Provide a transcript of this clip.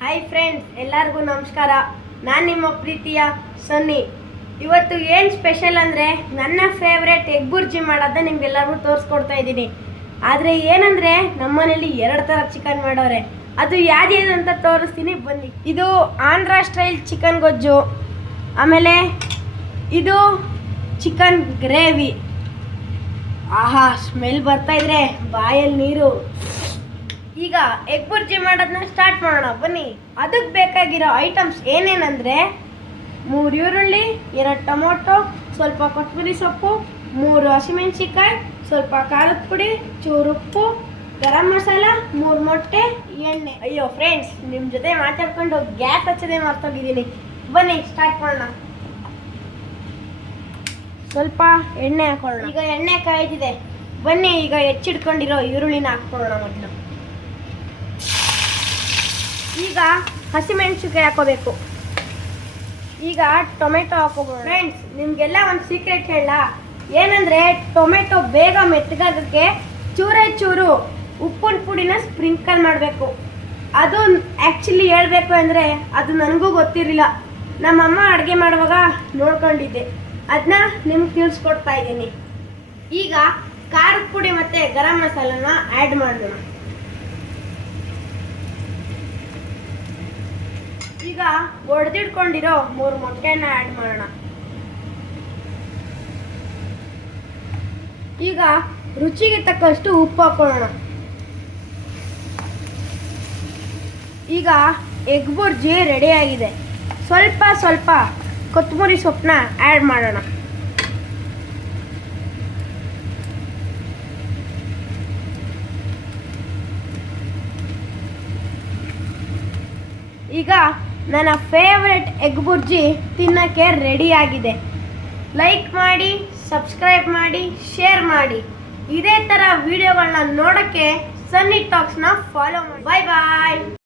Hi friends, ಎಲ್ಲರಿಗೂ ನಮಸ್ಕಾರ. ನಾನು ನಿಮ್ಮ ಪ್ರೀತಿಯ ಸನ್ನಿ. ಇವತ್ತು ಏನು ಸ್ಪೆಷಲ್ ಅಂದರೆ ನನ್ನ ಫೇವ್ರೇಟ್ ಎಗ್ ಬುರ್ಜಿ ಮಾಡೋದನ್ನ ನಿಮ್ಗೆಲ್ಲರಿಗೂ ತೋರಿಸ್ಕೊಡ್ತಾ ಇದ್ದೀನಿ. ಆದರೆ ಏನಂದರೆ ನಮ್ಮನೇಲಿ 2 ಥರ ಚಿಕನ್ ಮಾಡೋರೆ. ಅದು ಯಾವ್ದು ಅಂತ ತೋರಿಸ್ತೀನಿ ಬನ್ನಿ. ಇದು ಆಂಧ್ರ ಸ್ಟೈಲ್ ಚಿಕನ್ ಗೊಜ್ಜು, ಆಮೇಲೆ ಇದು ಚಿಕನ್ ಗ್ರೇವಿ. ಆಹಾ, ಸ್ಮೆಲ್ ಬರ್ತಾಯಿದ್ರೆ ಬಾಯಲ್ಲಿ ನೀರು. ಈಗ ಎಗ್ ಬುರ್ಜಿ ಮಾಡೋದನ್ನ ಸ್ಟಾರ್ಟ್ ಮಾಡೋಣ ಬನ್ನಿ. ಅದಕ್ಕೆ ಬೇಕಾಗಿರೋ ಐಟಮ್ಸ್ ಏನೇನಂದರೆ 3 ಈರುಳ್ಳಿ, 2 ಟೊಮೊಟೊ, ಸ್ವಲ್ಪ ಕೊತ್ತಂಬರಿ ಸೊಪ್ಪು, 3 ಹಸಿಮೆಣಸಿನ್ಕಾಯಿ, ಸ್ವಲ್ಪ ಖಾರದ ಪುಡಿ, ಚೂರು ಉಪ್ಪು, ಗರಂ ಮಸಾಲ, 3 ಮೊಟ್ಟೆ, ಎಣ್ಣೆ. ಅಯ್ಯೋ ಫ್ರೆಂಡ್ಸ್, ನಿಮ್ಮ ಜೊತೆ ಮಾತಾಡ್ಕೊಂಡು ಗ್ಯಾಸ್ ಹಚ್ಚೋದೇ ಮರ್ತೋಗಿದ್ದೀನಿ. ಬನ್ನಿ ಸ್ಟಾರ್ಟ್ ಮಾಡೋಣ. ಸ್ವಲ್ಪ ಎಣ್ಣೆ ಹಾಕೊಳ್ಳೋಣ. ಈಗ ಎಣ್ಣೆ ಕಾಯ್ದಿದೆ. ಬನ್ನಿ ಈಗ ಹೆಚ್ಚಿಡ್ಕೊಂಡಿರೋ ಈರುಳ್ಳಿನ ಹಾಕ್ಕೊಳ್ಳೋಣ ಮೊದಲು. ಈಗ ಹಸಿಮೆಣಸಿನ್ಕಾಯಿ ಹಾಕೋಬೇಕು. ಈಗ ಟೊಮೆಟೊ ಹಾಕೋಬೋದು. ಫ್ರೆಂಡ್ಸ್, ನಿಮಗೆಲ್ಲ ಒಂದು ಸೀಕ್ರೆಟ್ ಹೇಳ. ಏನಂದರೆ ಟೊಮೆಟೊ ಬೇಗ ಮೆತ್ತಗಾಗಕ್ಕೆ ಚೂರು ಉಪ್ಪಿನ ಪುಡಿನ ಸ್ಪ್ರಿಂಕಲ್ ಮಾಡಬೇಕು. ಅದು ಆ್ಯಕ್ಚುಲಿ ಹೇಳಬೇಕು ಅಂದರೆ ಅದು ನನಗೂ ಗೊತ್ತಿರಲಿಲ್ಲ. ನಮ್ಮಮ್ಮ ಅಡುಗೆ ಮಾಡುವಾಗ ನೋಡ್ಕೊಂಡಿದ್ದೆ. ಅದನ್ನ ನಿಮ್ಗೆ ತಿಳಿಸ್ಕೊಡ್ತಾ ಇದ್ದೀನಿ. ಈಗ ಖಾರದ ಪುಡಿ ಮತ್ತು ಗರಂ ಮಸಾಲನ ಆ್ಯಡ್ ಮಾಡೋಣ. ಈಗ ಒಡೆದಿಟ್ಕೊಂಡಿರೋ 3 ಮೊಟ್ಟೆನ ಆ್ಯಡ್ ಮಾಡೋಣ. ಈಗ ರುಚಿಗೆ ತಕ್ಕಷ್ಟು ಉಪ್ಪು ಹಾಕೊಳ್ಳೋಣ. ಈಗ ಎಗ್ ಬುರ್ಜಿ ರೆಡಿಯಾಗಿದೆ. ಸ್ವಲ್ಪ ಕೊತ್ತಂಬರಿ ಸೊಪ್ಪನ್ನ ಆ್ಯಡ್ ಮಾಡೋಣ. ಈಗ ನನ್ನ ಫೇವ್ರೆಟ್ ಎಗ್ ಬುರ್ಜಿ ತಿನ್ನೋಕ್ಕೆ ರೆಡಿಯಾಗಿದೆ. ಲೈಕ್ ಮಾಡಿ, ಸಬ್ಸ್ಕ್ರೈಬ್ ಮಾಡಿ, ಶೇರ್ ಮಾಡಿ. ಇದೇ ಥರ ವಿಡಿಯೋಗಳನ್ನ ನೋಡೋಕ್ಕೆ ಸನ್ನಿ ಟಾಕ್ಸ್ನ ಫಾಲೋ ಮಾಡಿ. ಬಾಯ್ ಬಾಯ್.